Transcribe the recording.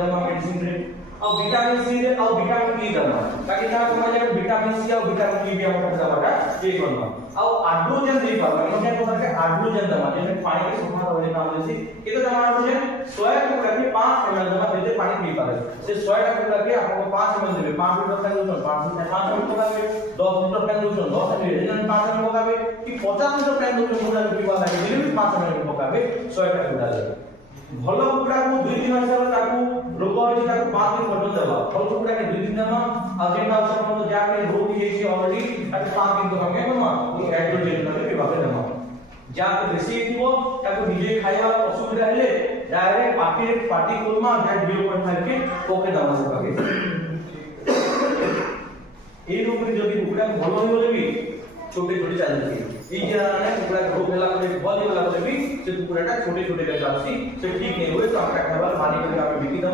दमा मेडिसिन रे और विटामिन सी रे और विटामिन बी दमा ताकि ना को जे विटामिन सी और विटामिन बी भी हम दमाटा ये करना और हाइड्रोजन दे पाबा म्हणजे को करके हाइड्रोजन दमा जे पानी के सफा होले काम देसी केते दमा हाइड्रोजन 100 को करके 5 ml दमा देते पानी पी पारे से 100 को करके आपको 5 ml देबे 5 लीटर पानी दो 5 ml पकाबे 10 लीटर पानी दो 10 ml 5 ml पकाबे कि 50 लीटर पानी दो मुडा पीवा लागे दिले भी 5 ml पकाबे 100 टा गुडा दे भलो कुकुड़ा को 2 दिन हिसाब ताकू रोग होई ताकू 5 दिन पर्यंत देबा भलो कुकुड़ा के 2 दिन देबा आ जेटा सब तो जाके रोग हेछि ऑलरेडी ताकू 5 दिन तो हमें कमा ई हाइड्रोजन में के बाके देबा जाके बेसी थिबो ताकू निजे खाया असुविधा हेले डायरेक्ट पार्टी कोलमा जा 0.5 के ओके दाम से बाके ए रोग रे जदी कुकुड़ा भलो होई बोले भी छोटे छोटे चालती ई जे आने कुकुड़ा रोग होला बोले भल होला बोले भी से कुकुड़ाटा छोटे छोटे ले जासी से ठीक नहीं होए तो आपका खाबार पानी करके आप बिकी